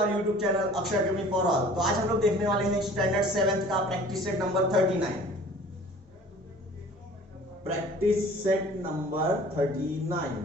Our YouTube channel Akshay academy for all. तो आज हम लोग देखने वाले हैं स्टैंडर्ड 7th का practice set number 39। Practice set number 39।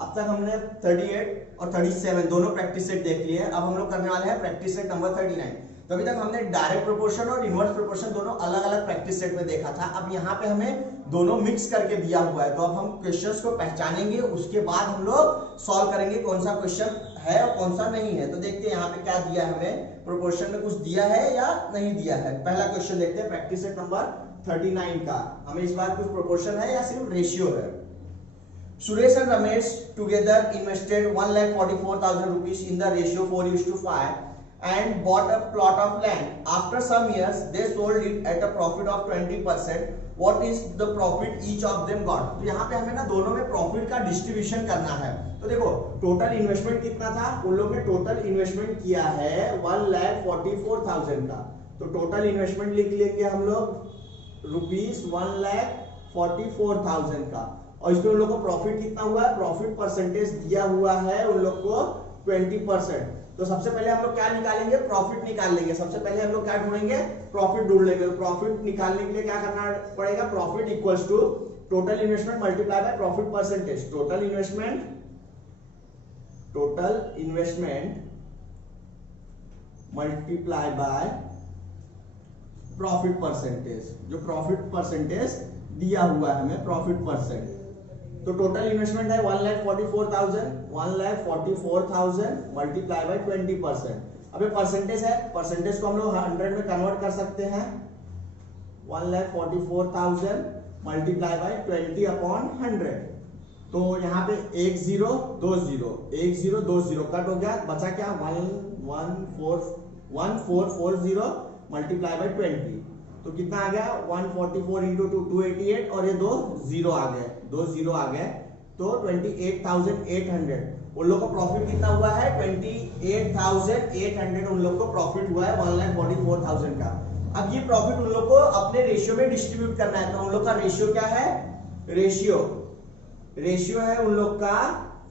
अब तक हमने 38 और 37 दोनों प्रैक्टिस सेट देख लिए। अब हम लोग करने वाले हैं प्रैक्टिस सेट नंबर 39। तो अभी तक हमने डायरेक्ट प्रोपोर्शन और इनवर्स प्रोपोर्शन दोनों अलग अलग प्रैक्टिस सेट में देखा था। अब यहाँ पे हमें दोनों मिक्स करके दिया हुआ है, तो अब हम क्वेश्चंस को पहचानेंगे, उसके बाद हम लोग सॉल्व करेंगे कौन सा क्वेश्चन है और कौन सा नहीं है। तो देखते हैं यहाँ पे क्या दिया है, हमें प्रोपोर्शन में कुछ दिया है या नहीं दिया है। पहला क्वेश्चन देखते हैं प्रैक्टिस सेट नंबर 39 का। हमें इस बार कुछ प्रोपोर्शन है या सिर्फ रेशियो है। Suresh and Ramesh together invested 1,44,000 rupees in the ratio 4:5 and bought a plot of land. After some years, they sold it at a profit of 20%. What is the profit each of them got? तो यहाँ पे हमें ना दोनों में profit का distribution करना है। तो देखो टोटल इन्वेस्टमेंट कितना था, उन लोगों ने टोटल इन्वेस्टमेंट किया है 1,44,000 का। तो टोटल इन्वेस्टमेंट लिख लेंगे हम लोग रुपीज 1,44,000 का। और इसमें उन लोग को प्रॉफिट कितना हुआ है, प्रॉफिट परसेंटेज दिया हुआ है उन लोग को 20%। तो सबसे पहले हम लोग क्या निकालेंगे, प्रॉफिट निकाल लेंगे। सबसे पहले हम लोग क्या ढूंढेंगे, प्रॉफिट ढूंढ लेंगे। तो प्रॉफिट निकालने के लिए क्या करना पड़ेगा, profit equals to total investment multiply by profit percentage. Total investment multiply by profit percentage. जो प्रॉफिट परसेंटेज दिया हुआ है हमें, प्रॉफिट परसेंट। तो टोटल इन्वेस्टमेंट है 1,44,000 मल्टीप्लाई बाय 20%। अब ये परसेंटेज है, परसेंटेज को हम लोग 100 में कन्वर्ट कर सकते हैं। 1,44,000 मल्टीप्लाई बाय 20/100। तो यहाँ पे 1 0 2 0 1 0 2 0 कट हो गया, बचा क्या 1440 मल्टीप्लाई बाय 20। तो कितना आ गया 144 इंटू 2 288 और ये 2 0 आ गए, 2 0 आ गए। तो 28,800 उन लोग को प्रॉफिट कितना हुआ है, 28,800 उन लोग को प्रॉफिट हुआ है 1,44,000 का। अब ये प्रॉफिट उन लोग को अपने रेशियो में डिस्ट्रीब्यूट करना है। तो उन लोग का रेशियो क्या है, रेशियो है उन लोग का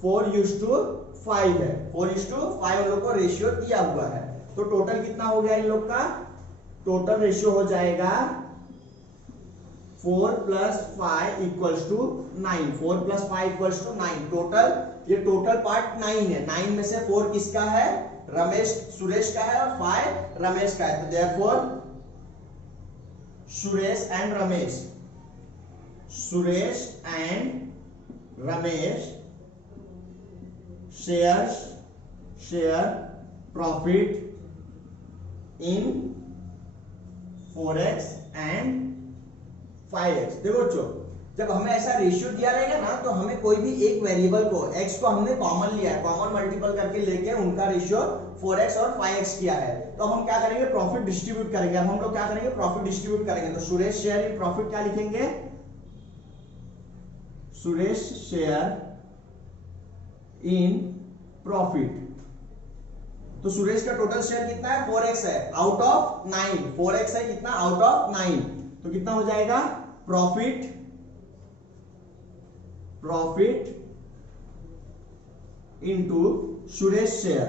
4:5 है। 4:5 उन लोग को रेशियो दिया हुआ है। तो टोटल कितना हो गया इन लोग का, टोटल रेशियो हो जाएगा 4 + 5 = 9। 4 + 5 = 9। टोटल ये टोटल पार्ट 9 है। 9 में से 4 किसका है, सुरेश का है, और 5 रमेश का है। तो therefore Suresh and Ramesh share profit in 4x and 5x। देखो बच्चों, जब हमें ऐसा रेशियो दिया रहेगा ना, तो हमें कोई भी एक वेरिएबल को, x को हमने कॉमन लिया है, कॉमन मल्टीपल करके लेके उनका रेशियो 4x और 5x किया है। तो हम क्या करेंगे, प्रॉफिट डिस्ट्रीब्यूट करेंगे। अब हम लोग क्या करेंगे, प्रॉफिट डिस्ट्रीब्यूट करेंगे। तो सुरेश शेयर इन प्रॉफिट क्या लिखेंगे, सुरेश शेयर इन प्रॉफिट। तो सुरेश का टोटल शेयर कितना है, 4x है आउट ऑफ 9। 4x है कितना, आउट ऑफ 9। तो कितना हो जाएगा, प्रॉफिट इनटू सुरेश शेयर।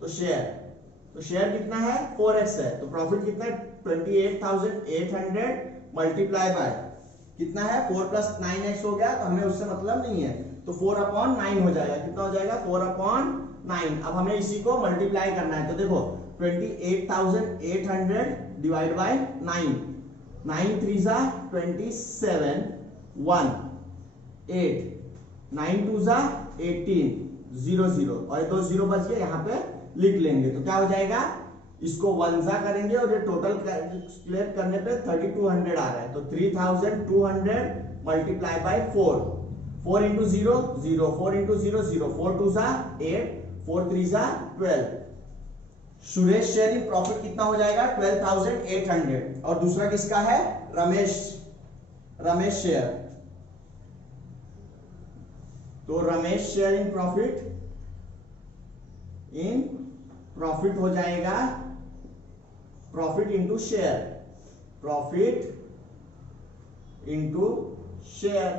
तो शेयर कितना है, 4x है। तो प्रॉफिट कितना है, 28,800 मल्टीप्लाई बाय कितना है, 4 + 9x हो गया। तो हमें उससे मतलब नहीं है, तो 4/9 हो जाएगा। कितना हो जाएगा, 4/9। अब हमें इसी को मल्टीप्लाई करना है। तो देखो 28,800 डिवाइड बाय 9। 9 3 जा 27 1 8 9 2 जा 18 0 0 और 2 0 बच गए, यहाँ पे लिख लेंगे। तो क्या हो जाएगा, इसको 1 जा करेंगे और ये टोटल कैलकुलेट करने पे 3200 आ रहा है। तो 3200 मल्टीप्लाई बाय 4। 4 × 0 0 4 × 0 0 4 2 जा 8 4 3 जा 12। सुरेश शेयर इन प्रॉफिट कितना हो जाएगा, 12,800। और दूसरा किसका है, रमेश शेयर। तो रमेश शेयर इन प्रॉफिट हो जाएगा प्रॉफिट इंटू शेयर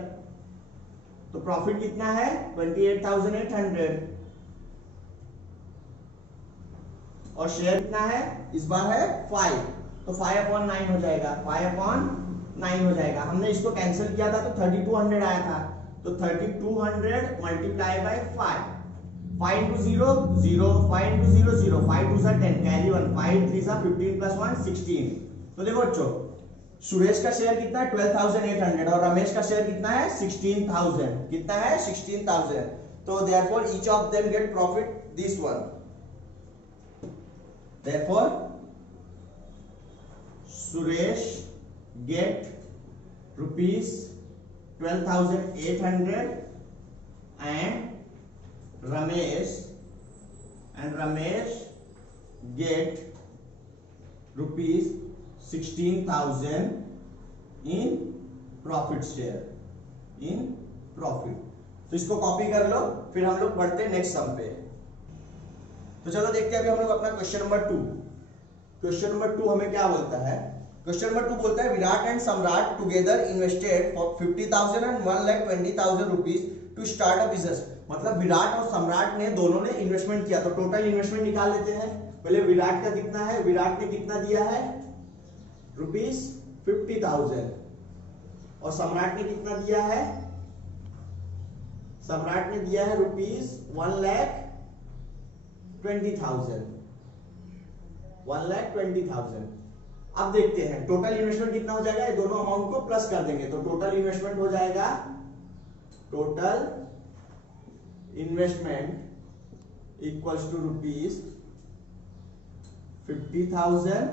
तो प्रॉफिट कितना है 28,800 और शेयर कितना है इस बार है 5, तो 5/9 हो जाएगा, 5/9 हो जाएगा। हमने इसको कैंसिल किया था तो 3200 आया था, तो 3200 multiply by 5, 5 into 0 0, 5 into 0 0, 5 2 10, carry 1, 5 3 15 plus 1 16। तो देखो बच्चों सुरेश का शेयर कितना है 12,800 और रमेश का शेयर कितना है 16,000, कितना है 16,000। तो therefore each of them get profit this one, therefore Suresh get rupees 12,800 and Ramesh get rupees 16,000 in profit share, in profit। तो इसको कॉपी कर लो, फिर हम लोग बढ़ते हैं नेक्स्ट सम पे। तो चलो देखते हैं अभी हम लोग अपना क्वेश्चन नंबर 2। क्वेश्चन नंबर 2 हमें क्या बोलता है, क्वेश्चन नंबर 2 बोलता है Virat and Samrat together invested for 50,000 and 1,20,000 rupees to start a business. मतलब विराट और सम्राट ने दोनों ने इन्वेस्टमेंट किया, तो टोटल इन्वेस्टमेंट निकाल लेते हैं। पहले विराट का कितना है, विराट ने कितना दिया है रुपीज 50,000 और सम्राट ने कितना दिया है, सम्राट ने दिया है रुपीज 1,20,000, 1,20,000। अब देखते हैं टोटल इन्वेस्टमेंट कितना हो जाएगा, ये दोनों अमाउंट को प्लस कर देंगे तो टोटल इन्वेस्टमेंट हो जाएगा, total investment equals to rupees 50,000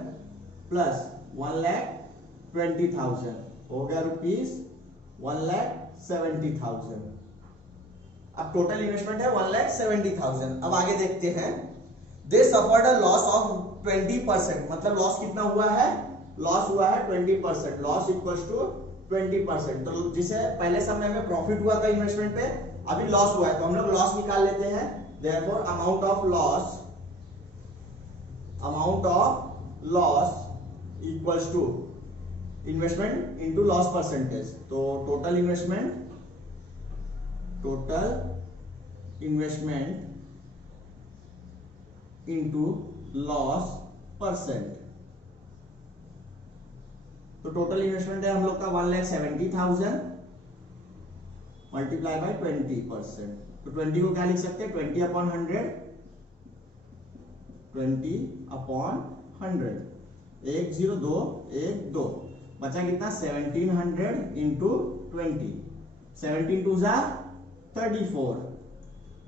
plus 1,20,000 हो गया रुपीज 1,70,000। अब टोटल इन्वेस्टमेंट है 1,70,000। अब आगे देखते हैं, दे सफर्ड अ लॉस ऑफ 20%, मतलब लॉस कितना हुआ है, लॉस हुआ है 20%, लॉस इक्वल्स टू 20%। तो जिसे पहले समय में प्रॉफिट हुआ था इन्वेस्टमेंट पे, अभी लॉस हुआ है तो हम लोग लॉस निकाल लेते हैं। Therefore amount of loss equals to investment into loss percentage. तो total investment into loss percent. तो टोटल इन्वेस्टमेंट है हम लोग का 1,70,000 मल्टीप्लाई बाय 20%। तो 20 को क्या लिख सकते हैं 20/100, 20/100, 1 0 2 1 2, बचा कितना 1700 इंटू 20, 17 2 34,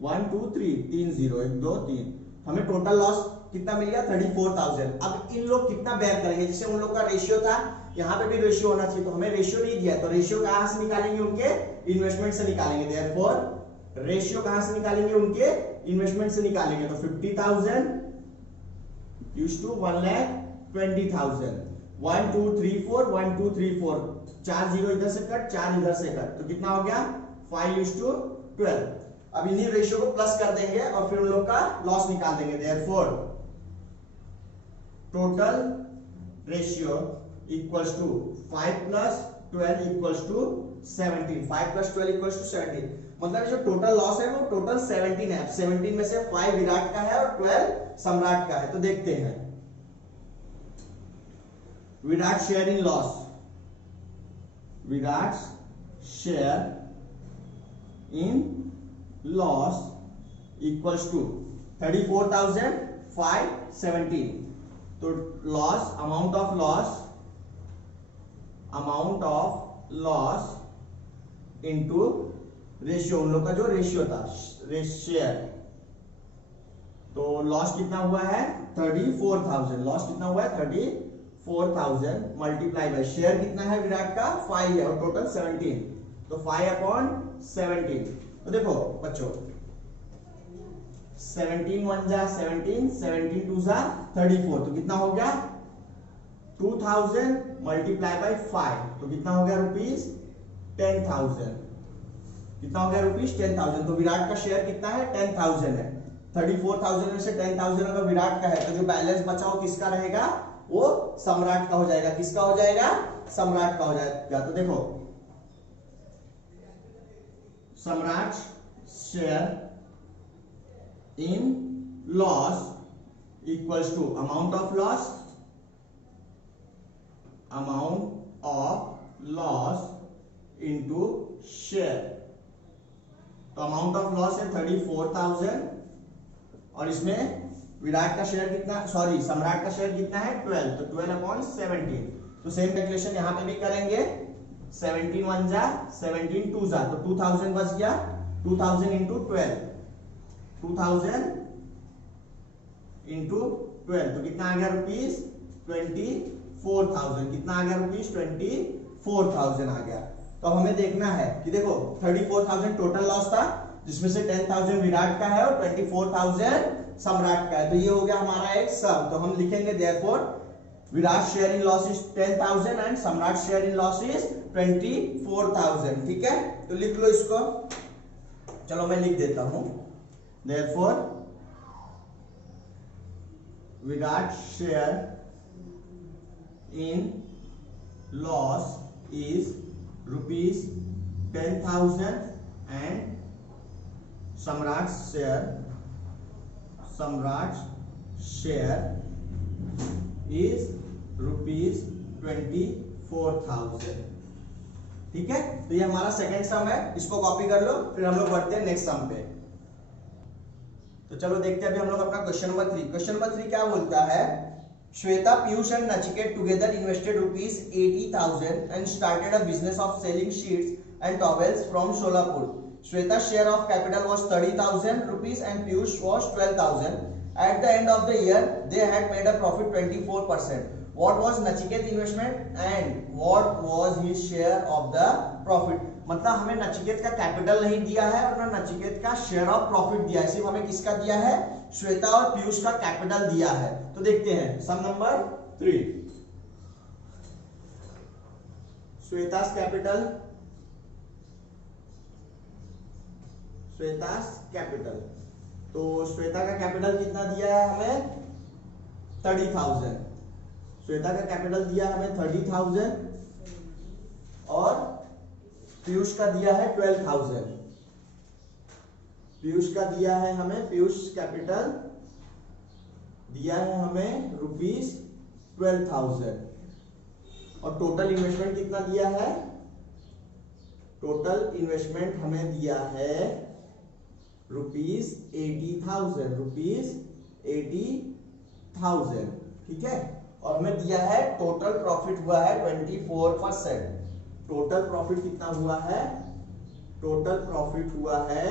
1 2 3 3 0 1 2 3, हमें टोटल लॉस कितना मिल गया 34,000। अब इन लोग कितना बेयर करेंगे, जैसे उन लोग का रेशियो था, यहाँ पे भी रेशियो होना चाहिए, तो हमें रेशियो नहीं दिया, तो रेशियो कहां से निकालेंगे, उनके इन्वेस्टमेंट से निकालेंगे। देयरफॉर रेशियो कहां से निकालेंगे, उनके इन्वेस्टमेंट से निकालेंगे। तो 50,000 यूज्ड टू 1,20,000, 1 2 3 4 1 2 3 4, 4 0 इधर से कट, 4 इधर से कट, तो कितना हो गया 5 यूज्ड टू 12। अब इन्हीं रेशियो को प्लस कर देंगे और फिर उन लोग का लॉस निकाल देंगे। Therefore total ratio equals to 5 plus 12 equals to 17, 5 plus 12 equals to 17। मतलब जो टोटल लॉस है वो टोटल 17 है। 17 में से 5 विराट का है और 12 सम्राट का है। तो देखते हैं Virat share in loss, Virat share in loss equals to 34,517। तो loss amount of loss into ratio, उन लोग का जो रेशियो था शेयर, तो लॉस कितना हुआ है 34,000, लॉस कितना हुआ है 34,000 मल्टीप्लाई बाय शेयर कितना है विराट का 5 है और टोटल 17, तो 5/17। तो देखो बच्चों 17 1 17, 17 2 34, तो कितना हो गया 2000 मल्टीप्लाई बाय 5, तो कितना हो गया रुपीज 10,000, कितना हो गया रुपीज 10,000। तो विराट का शेयर कितना है 10,000 है। 34,000 में से 10,000 अगर विराट का है तो जो बैलेंस बचा वो किसका रहेगा, वो सम्राट का हो जाएगा। किसका हो जाएगा, सम्राट का हो जाएगा। तो देखो Samrat share in loss equals to amount of loss into share. तो अमाउंट ऑफ लॉस है 34,000 और इसमें विराट का शेयर कितना, सॉरी सम्राट का शेयर कितना है 12, तो 12/17। तो सेम कैलकुलेशन यहां पे भी करेंगे, 17 1 जा 17 2 जा, तो 2000 बच गया, 2000 इंटू 12, 2000 इंटू 12 तो कितना आ गया रुपीज 24,000। कितना आ गया रुपीज 24,000 आ गया। तो हमें देखना है कि देखो 34,000 टोटल लॉस था, जिसमें से 10,000 विराट का है और 24,000 सम्राट का है। तो ये हो गया हमारा एक सम। तो हम लिखेंगे therefore Virat share in loss is 10,000 and सम्राट शेयर इन लॉस इज 24,000। ठीक है, तो लिख लो इसको। चलो मैं लिख देता हूं, therefore Virat share in loss is rupees 10,000 and सम्राट शेयर इज रुपीज 24,000। ठीक है, तो ये हमारा सेकेंड सम है, इसको कॉपी कर लो, फिर हम लोग बढ़ते हैं नेक्स्ट सम पे। तो चलो देखते हैं अभी हम लोग अपना क्वेश्चन नंबर 3। क्वेश्चन नंबर 3 क्या बोलता है, Shweta, Piyush and Nachiket together invested rupees 80,000 and started a business of selling sheets and towels from Solapur. Shweta's share of capital was 30,000 rupees and Piyush was 12,000. At the end of the year, they had made a profit 24%. What was Nachiket's investment and what was his share of the profit? मतलब हमें नचिकेत का capital नहीं दिया है और ना नचिकेत का share of profit दिया है, सिर्फ हमें किसका दिया है, श्वेता और पीयूष का कैपिटल दिया है। तो देखते हैं सम नंबर 3। श्वेता's कैपिटल, तो श्वेता का कैपिटल कितना दिया है हमें 30,000। श्वेता का कैपिटल दिया हमें 30,000 और पीयूष का दिया है 12,000। पीयूष का दिया है हमें, पीयूष कैपिटल दिया है हमें रुपीज 12,000 और टोटल इन्वेस्टमेंट कितना दिया है, टोटल इन्वेस्टमेंट हमें दिया है रुपीज 80,000। ठीक है, और हमें दिया है टोटल प्रॉफिट हुआ है 24%। टोटल प्रॉफिट कितना हुआ है, टोटल प्रॉफिट हुआ है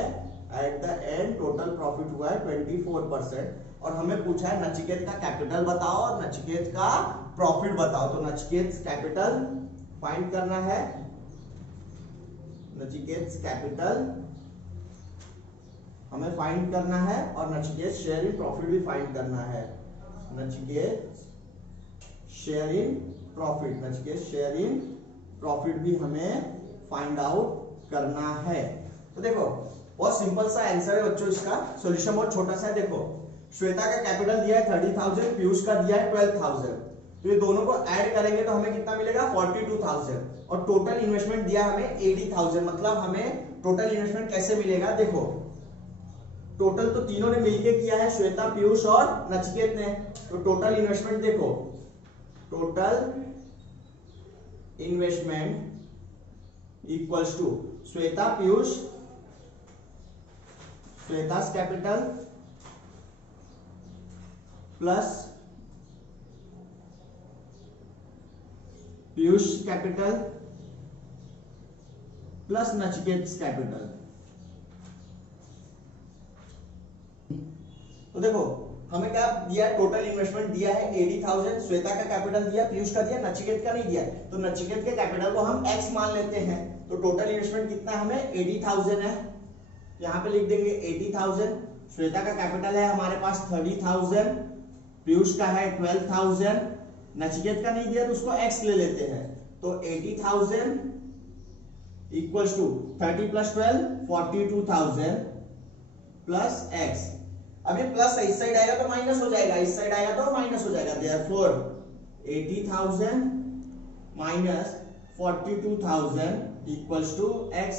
at the end, total profit हुआ है 24%। और हमें पूछा है नचिकेत का कैपिटल बताओ और नचिकेत का प्रॉफिट बताओ। तो नचिकेत कैपिटल फाइंड करना है, नचिकेत कैपिटल हमें फाइंड करना है और नचिकेत शेयर इन प्रॉफिट भी फाइंड करना है। Nachiket share in profit, Nachiket share in profit भी हमें फाइंड आउट करना है। तो देखो बहुत सिंपल सा आंसर है बच्चों, इसका सॉल्यूशन बहुत छोटा सा है। देखो श्वेता का कैपिटल दिया है 30,000, पीयूष का दिया है 12,000, तो ये दोनों को ऐड करेंगे तो हमें कितना मिलेगा 42,000 और टोटल इन्वेस्टमेंट दिया हमें 80,000। मतलब हमें टोटल इन्वेस्टमेंट कैसे मिलेगा, देखो टोटल तो तीनों ने मिलके किया है, श्वेता, पीयूष और नचिकेत ने। तो टोटल इन्वेस्टमेंट देखो, total investment equals to Shweta Piyush, Shweta's capital plus Piyush capital plus Nachiket capital. तो देखो हमें क्या दिया है, टोटल इन्वेस्टमेंट दिया है 80,000, श्वेता का कैपिटल दिया, पीयूष का दिया, नचिकेत का नहीं दिया। तो नचिकेत के कैपिटल को हम x मान लेते हैं। तो टोटल इन्वेस्टमेंट कितना हमें 80,000 है, यहाँ पे लिख देंगे 80,000। श्वेता का कैपिटल है हमारे पास 30,000, पीयूष का है 12,000, नचिकेत का नहीं दिया तो उसको x ले लेते हैं। तो 80,000 equals to 30 plus 12 42,000 plus x। अब ये प्लस इस साइड आएगा तो माइनस हो जाएगा, इस साइड आएगा तो माइनस हो जाएगा। Therefore 80,000 minus 42,000 equals to x।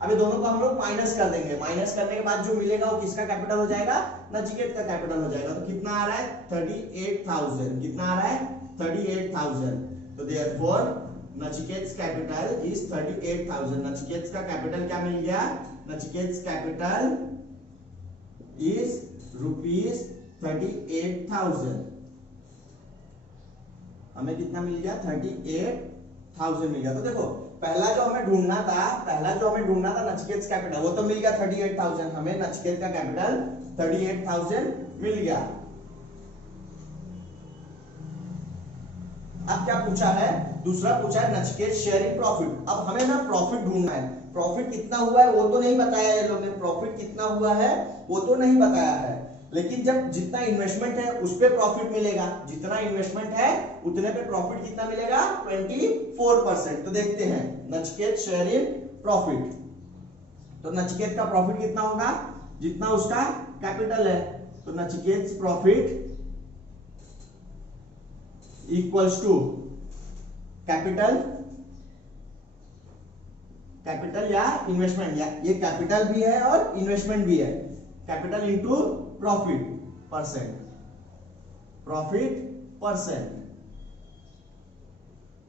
अभी दोनों को हम लोग माइनस कर देंगे, माइनस करने के बाद जो मिलेगा वो किसका कैपिटल हो जाएगा, नचिकेत का कैपिटल हो जाएगा। तो कितना आ रहा है 38,000, कितना आ रहा है 38,000। तो therefore Nachiket capital is 38,000। Nachiket का कैपिटल क्या मिल गया, नचिकेत कैपिटल इज ₹38,000। हमें कितना मिल गया 38,000 मिल गया। तो देखो पहला जो हमें ढूंढना था नचिकेत कैपिटल, वो तो मिल गया 38,000, हमें नचिकेत का कैपिटल 38,000 मिल गया। अब क्या पूछा है, दूसरा पूछा है नचिकेत शेयरिंग प्रॉफिट। अब हमें ना प्रॉफिट ढूंढना है, प्रॉफिट कितना हुआ है वो तो नहीं बताया है लोग ने, प्रॉफिट कितना हुआ है वो तो नहीं बताया है, लेकिन जब जितना इन्वेस्टमेंट है उस पे प्रॉफिट मिलेगा, जितना इन्वेस्टमेंट है उतने पे प्रॉफिट कितना मिलेगा 24%। तो देखते हैं नचिकेत शेयरिंग प्रॉफिट। तो नचिकेत का प्रॉफिट कितना होगा, जितना उसका कैपिटल है। तो Nachiket profit equals to capital या इन्वेस्टमेंट, या ये कैपिटल भी है और इन्वेस्टमेंट भी है, कैपिटल इंटू प्रॉफिट परसेंट।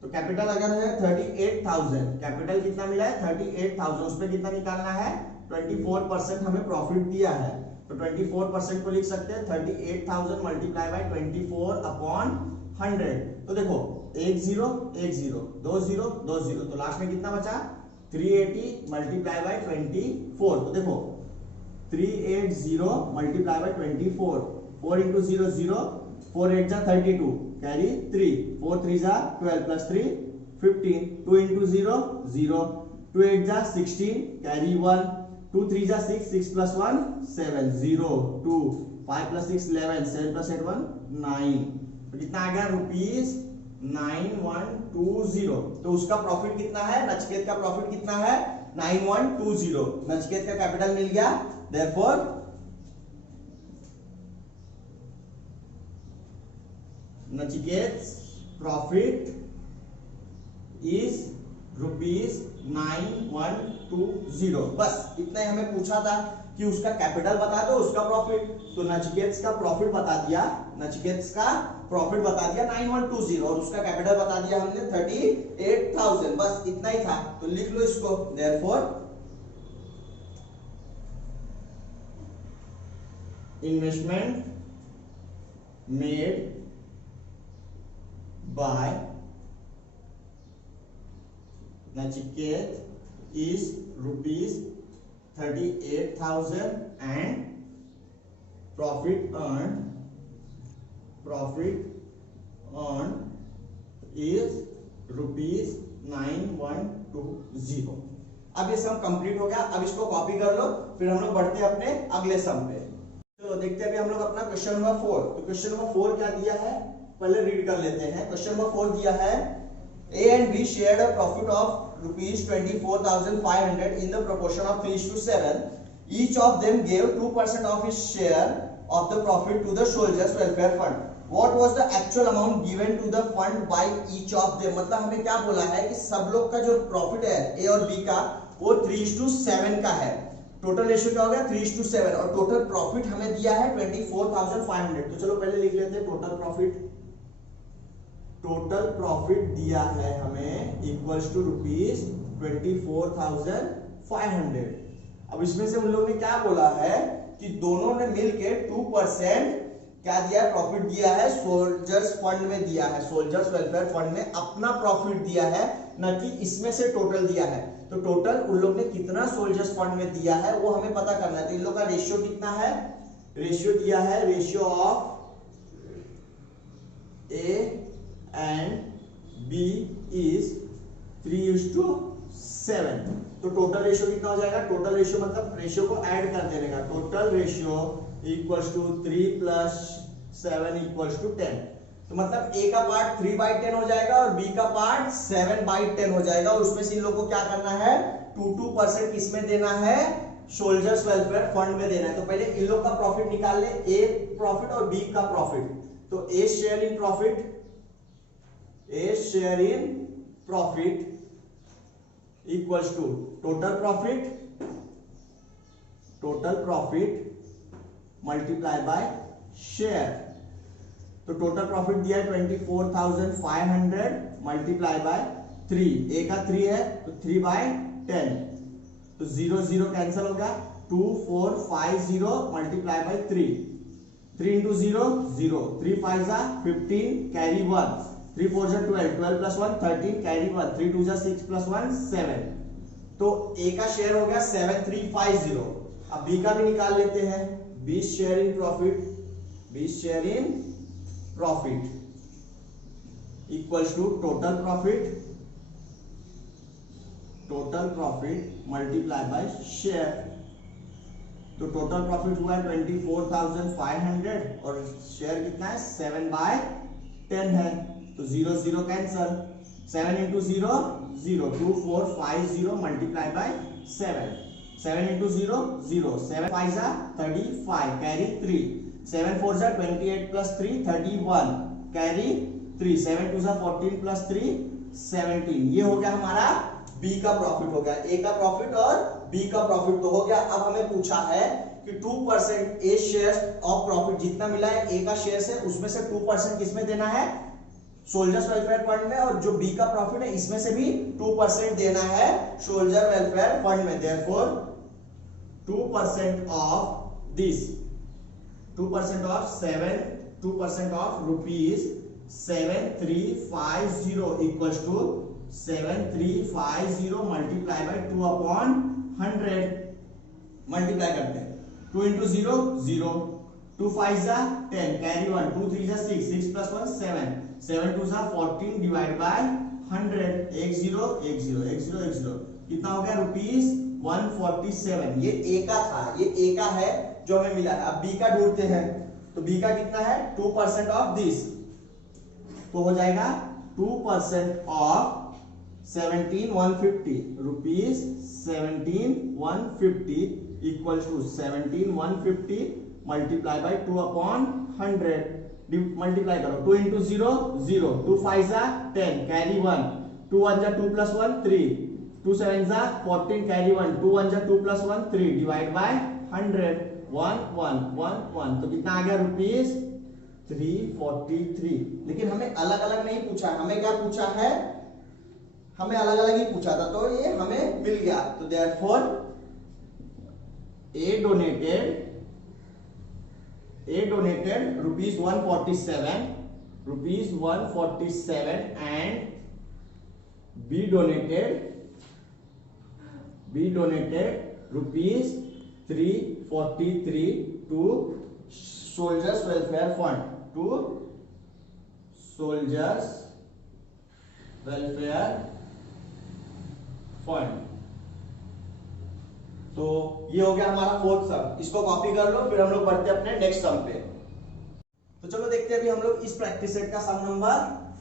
तो कैपिटल अगर है 38,000, कैपिटल कितना मिला है 38,000, उस पर कितना निकालना है 24% हमें प्रॉफिट दिया है। तो 24% को लिख सकते हैं 38,000 मल्टीप्लाई बाय 24/100। तो देखो 1 0 1 0 2 0 2 0, तो लास्ट में कितना बचा 380 मल्टीप्लाई बाय 24। तो देखो 380 मल्टीप्लाई बाय 24, 4 into 0 0, 4 8 जा 32, कैरी 3, 4 3 जा 12 plus 3 15, 2 into 0 0, 2 8 जा 16, कैरी 1, 2 3 जा 6, 6 plus 1 7, 0 2, 5 plus 6 11, 7 plus 8 1 9। तो कितना आ गया ₹9120। तो उसका प्रॉफिट कितना है, नचिकेत का प्रॉफिट कितना है 9120। नचिकेत का कैपिटल मिल गया, देयरफॉर नचिकेत प्रॉफिट इज ₹9120। बस इतना ही हमें पूछा था कि उसका कैपिटल बता दो, उसका प्रॉफिट। तो नचिकेत का प्रॉफिट बता दिया, 9120, और उसका कैपिटल बता दिया हमने 38,000। बस इतना ही था, तो लिख लो इसको। Therefore investment made by Nachiket is ₹38,000 and profit earned is ₹9120। अब ये सम कंप्लीट हो गया। अब इसको कॉपी कर लो, फिर हम लोग बढ़ते हैं अपने अगले सम पे। चलो देखते हैं अभी हम लोग अपना क्वेश्चन नंबर 4। तो क्वेश्चन नंबर 4 क्या दिया है, पहले रीड कर लेते हैं। क्वेश्चन नंबर 4 दिया है A and B shared a profit of ₹24,500 in the proportion of 3:7. Each of them gave 2% of his share of the profit to the soldiers welfare fund. What was the actual amount given to the fund by each of them? मतलब हमें क्या बोला है कि सब लोग का जो प्रॉफिट है A और B का वो 3:7 का है। टोटल रेशियो क्या हो गया 3:7, और टोटल प्रॉफिट हमें दिया है 24,500। तो चलो पहले लिख लेते हैं टोटल प्रॉफिट दिया है हमें इक्वल्स टू ₹24,500। अब इसमें से उन लोगों ने क्या बोला है कि दोनों ने मिलके 2% क्या दिया है, प्रॉफिट दिया है, सोल्जर्स फंड में दिया है, सोल्जर्स वेलफेयर फंड में अपना प्रॉफिट दिया है, न कि इसमें से टोटल दिया है। तो टोटल उन लोग ने कितना सोल्जर्स फंड में दिया है वो हमें पता करना है। तो इन लोग का रेशियो कितना है, रेशियो दिया है, ratio of A and B is 3:7। तो टोटल रेशियो कितना हो जाएगा, टोटल रेशियो मतलब रेशियो को ऐड कर देने का, total ratio equals to 3 + 7 equals to 10। तो मतलब A का पार्ट 3/10 हो जाएगा और B का पार्ट 7/10 हो जाएगा, और उसमें से इन लोगों को क्या करना है 2% किसमें देना है, सोल्जर्स वेलफेयर फंड में देना है। तो पहले इन लोग का प्रॉफिट निकाल ले, A प्रॉफिट और B का प्रॉफिट। तो A share in profit equals to total profit total profit multiply by share. तो टोटल प्रॉफिट दिया है 24,500 मल्टीप्लाई बाय 3, ए का 3 है तो 3/10, तो 0 0 कैंसिल होगा, 2450 मल्टीप्लाई बाय 3, 3 into 0 0, 3 5 जा 15 कैरी 1, 3 4 जा 12, 12 plus 1 13 कैरी 1, 3 2 जा 6 plus 1 7, तो ए का शेयर हो गया 7350। अब बी का भी निकाल लेते हैं, B share in profit, B share in profit equals to total profit multiply by share. तो टोटल प्रॉफिट हुआ है 24,500 और शेयर कितना है 7/10 है, तो 0 0 cancel, 7 into 0 0, 2450 multiply by 7, 7 into 0 0, 7 5 जा 35 कैरी 3, 7 4 जा 28 plus 3 31 कैरी 3, 7 2 जा 14 plus 3 17। ये हो गया हमारा बी का प्रॉफिट हो गया, ए का प्रॉफिट और बी का प्रॉफिट तो हो गया। अब हमें पूछा है कि 2% ए शेयर ऑफ प्रॉफिट जितना मिला है ए का शेयर से, उसमें से 2% किसमें देना है, सोल्जर्स वेलफेयर फंड में, और जो बी का प्रॉफिट है इसमें से भी 2% देना है सोल्जर वेलफेयर फंड में। Therefore 2% of this, 2% of rupees 7350 equals to 7350 multiply by 2/100, multiply करते हैं, 2 into 0 0, 2 5 जा 10 कैरी 1, 2 3 जा 6, 6 plus 1 7, 7 2 जा 14 डिवाइड बाय 100, 1 0 1 0 1 0 1 0, कितना हो गया रुपीज 147। ये ए का था, ये ए का है जो हमें मिला है। अब बी का ढूंढते हैं, तो बी का कितना है 2% ऑफ दिस, तो हो जाएगा 2% of 17,150 rupees 17,150 equal to 17,150 multiply by 2/100, multiply करो, 2 into 0 0, 2 5 जा 10 कैरी 1, 2 1 जा 2 plus 1 3, 2 7 जा 14 कैरी 1, 2 1 जा 2 plus 1 3 डिवाइड बाय 100, 1 1 1 1, तो कितना आ गया रुपीज 343। लेकिन हमें अलग अलग नहीं पूछा, हमें क्या पूछा है, हमें अलग अलग ही पूछा था, तो ये हमें मिल गया। तो therefore A donated rupees 147 and B donated rupees 343 to soldiers welfare fund, तो ये हो गया हमारा फोर्थ सम। इसको कॉपी कर लो, फिर हम लोग बढ़ते हैं अपने नेक्स्ट सम पे। तो चलो देखते हैं अभी हम लोग इस प्रैक्टिस सेट का सम नंबर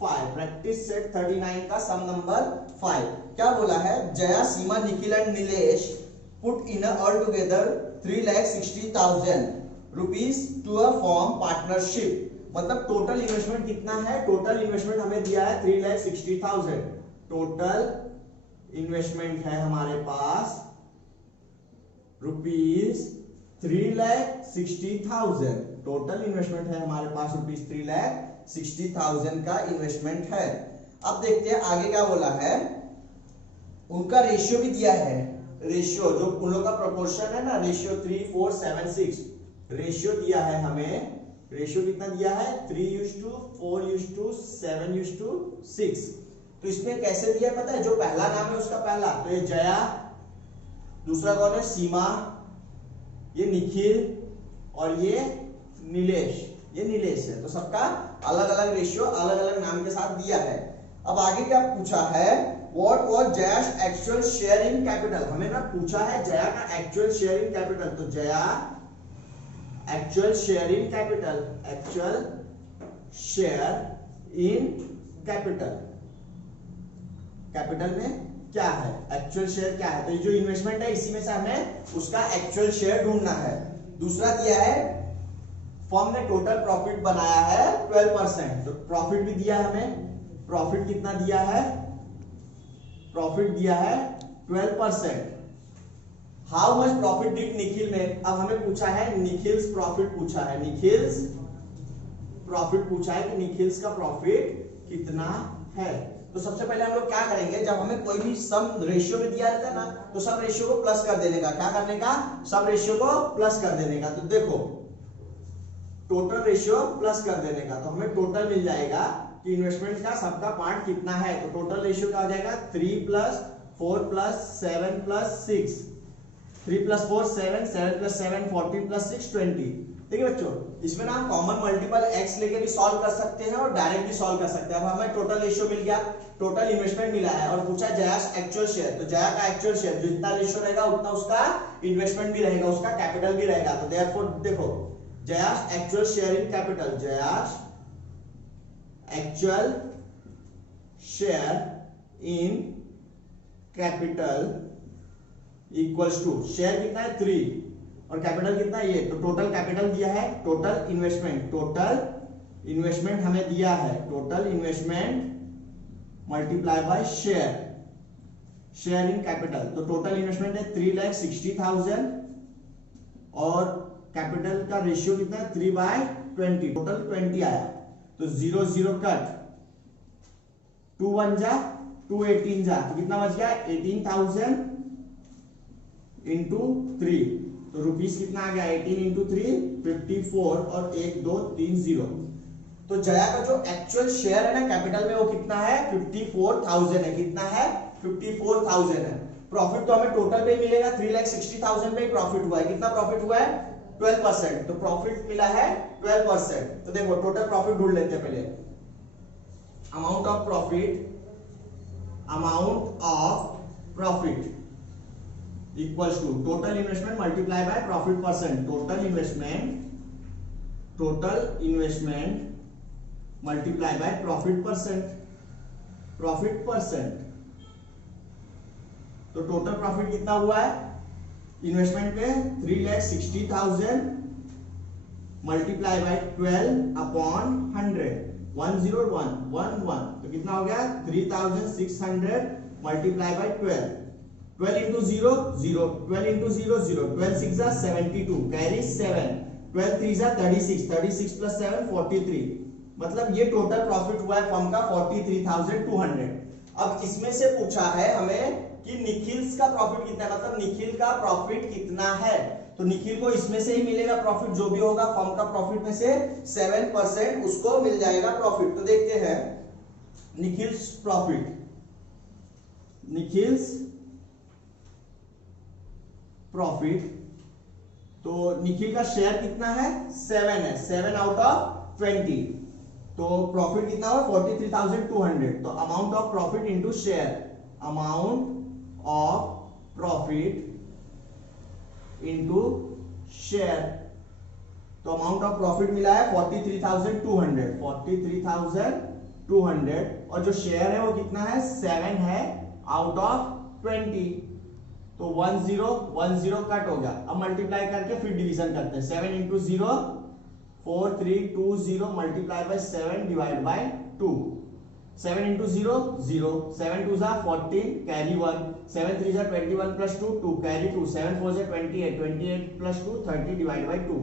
5, प्रैक्टिस सेट 39 का सम नंबर 5। क्या बोला है, Jaya, Seema, Nikhil and Nilesh put in all together 3,60,000 rupees to a form partnership. मतलब टोटल इन्वेस्टमेंट कितना है, टोटल इन्वेस्टमेंट हमें दिया है 3,60,000, टोटल इन्वेस्टमेंट है हमारे पास रुपीज 3,60,000, टोटल इन्वेस्टमेंट है हमारे पास रुपीज 3,60,000 का इन्वेस्टमेंट है। अब देखते हैं आगे क्या बोला है, उनका रेशियो भी दिया है, रेशियो जो उन लोग का प्रोपोर्शन है ना, रेशियो 3:4:7:6 रेशियो दिया है हमें। रेशियो कितना दिया है 3:4:7:6। तो इसमें कैसे दिया पता है, जो पहला नाम है उसका पहला, तो ये जया, दूसरा कौन है सीमा, ये निखिल और ये नीलेश, ये नीलेश है। तो सबका अलग अलग रेशियो अलग अलग नाम के साथ दिया है। अब आगे क्या पूछा है, what was Jaya's actual share in capital. हमें ना पूछा है जया का एक्चुअल शेयर इन कैपिटल, तो Jaya actual share in capital, actual share in capital, capital में क्या है, एक्चुअल शेयर क्या है, तो ये जो इन्वेस्टमेंट है इसी में से हमें उसका एक्चुअल शेयर ढूंढना है। दूसरा दिया है फर्म ने टोटल प्रॉफिट बनाया है 12%, तो प्रॉफिट भी दिया है हमें, प्रॉफिट कितना दिया है, प्रॉफिट दिया है 12%। How much profit did Nikhil make. अब हमें पूछा है निखिल्स प्रॉफिट पूछा है, निखिल्स प्रॉफिट पूछा है कि निखिल्स का प्रॉफिट कितना है। तो सबसे पहले हम लोग क्या करेंगे, जब हमें कोई भी सम रेशियो में दिया रहता है ना, तो सब रेशियो को प्लस कर देने का। क्या करने का, सब रेशियो को प्लस कर देने का। तो देखो टोटल रेशियो प्लस कर देने का, तो हमें टोटल मिल जाएगा कि इन्वेस्टमेंट का सबका पार्ट कितना है। तो टोटल रेशियो क्या हो जाएगा, 3 + 4 + 7 + 6, 3 + 4 7, 7 + 7 14 + 6 20। ठीक है बच्चों, इसमें ना हम कॉमन मल्टीपल x लेके भी सॉल्व कर सकते हैं और डायरेक्ट भी सॉल्व कर सकते हैं। अब हमें टोटल रेशियो मिल गया, टोटल इन्वेस्टमेंट मिला है और पूछा जयास एक्चुअल शेयर। तो जया का एक्चुअल शेयर जितना रेशियो रहेगा उतना उसका इन्वेस्टमेंट भी रहेगा, उसका कैपिटल भी रहेगा। तो देयरफॉर देखो Jaya's actual share in capital, Jaya's actual share in capital equals to, share कितना है 3 और कैपिटल कितना है ये। तो टोटल कैपिटल दिया है, टोटल इन्वेस्टमेंट हमें दिया है, total investment multiply by share, share in capital. तो टोटल इन्वेस्टमेंट है 3,60,000 और कैपिटल का रेशियो कितना है 3/20, टोटल 20 आया। तो 0 0 कट, 2 1 जा 2 18 जा, तो कितना बच गया 18,000 इंटू 3। तो रुपीस कितना आ गया 18 इंटू 3 54 और 1 2 3 0। तो जया का जो एक्चुअल शेयर है ना कैपिटल में वो कितना है 54,000 है। कितना है 54,000 है। प्रॉफिट तो हमें टोटल पे मिलेगा 3,60,000 पे प्रॉफिट हुआ है। कितना प्रॉफिट हुआ है 12%। तो प्रॉफिट मिला है 12%। तो देखो टोटल प्रॉफिट ढूंढ लेते हैं पहले। Amount of profit equals to total investment multiply by profit percent. Total investment multiply by profit percent. तो टोटल प्रॉफिट कितना हुआ है इन्वेस्टमेंट पे 3,60,000 मल्टीप्लाई बाय 12/100, 10111। तो कितना हो गया 3,600 multiply by 12, 12 into 0 0, 12 into 0 0, 12 6 are 72, carry 7, 12 3 are 36, 36 plus 7 43। मतलब ये टोटल प्रॉफिट हुआ है फर्म का 43,200। अब इसमें से पूछा है हमें कि निखिल्स का प्रॉफिट कितना है, मतलब निखिल का प्रॉफिट कितना है। तो निखिल को इसमें से ही मिलेगा प्रॉफिट, जो भी होगा फर्म का प्रॉफिट में से 7% उसको मिल जाएगा प्रॉफिट। तो देखते हैं निखिल्स प्रॉफिट, निखिल्स प्रॉफिट। तो निखिल का शेयर कितना है 7 है, 7 आउट ऑफ 20। तो प्रॉफिट कितना हुआ 43,200। तो amount of profit into share, amount of profit into share. तो अमाउंट ऑफ प्रॉफिट मिला है 43,200, 43,200 और जो शेयर है वो कितना है 7 है आउट ऑफ 20। तो 1 0 1 0 कट हो गया। अब मल्टीप्लाई करके फिर डिवीजन करते हैं। 7 into 0 4 3 2 0 multiply by 7 divide by 2। 7 into 0 0, 7 2 are 14 carry 1, 7 3 are 21 plus 2 2 carry 2, 7 4 are 28, 28 plus 2 30 divide by 2।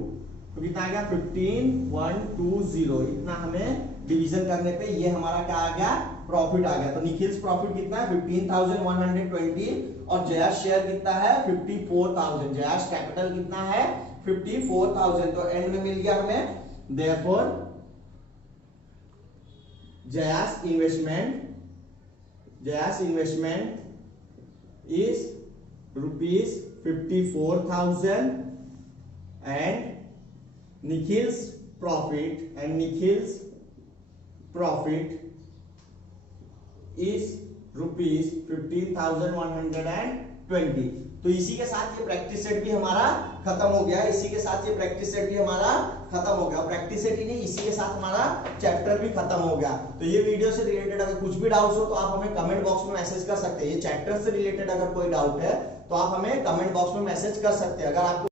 तो कितना आ गया 15 1 2 0। इतना हमें डिवीजन करने पे ये हमारा क्या आ गया प्रॉफिट आ गया। तो निखिल्स प्रॉफिट कितना है 15,120 और जयास शेयर कितना है 54,000। जयास कैपिटल कितना है 54,000। तो एंड में मिल गया हमें therefore Jaya's investment is ₹54,000 and Nikhil's profit is ₹15,120। तो इसी के साथ ये प्रैक्टिस सेट भी हमारा खत्म हो गया। प्रैक्टिस सेट ही नहीं, इसी के साथ हमारा चैप्टर भी खत्म हो गया। तो ये वीडियो से रिलेटेड अगर कुछ भी डाउट्स हो तो आप हमें कमेंट बॉक्स में मैसेज कर सकते हैं। ये चैप्टर से रिलेटेड अगर कोई डाउट है तो आप हमें कमेंट बॉक्स में मैसेज कर सकते हैं। अगर आपको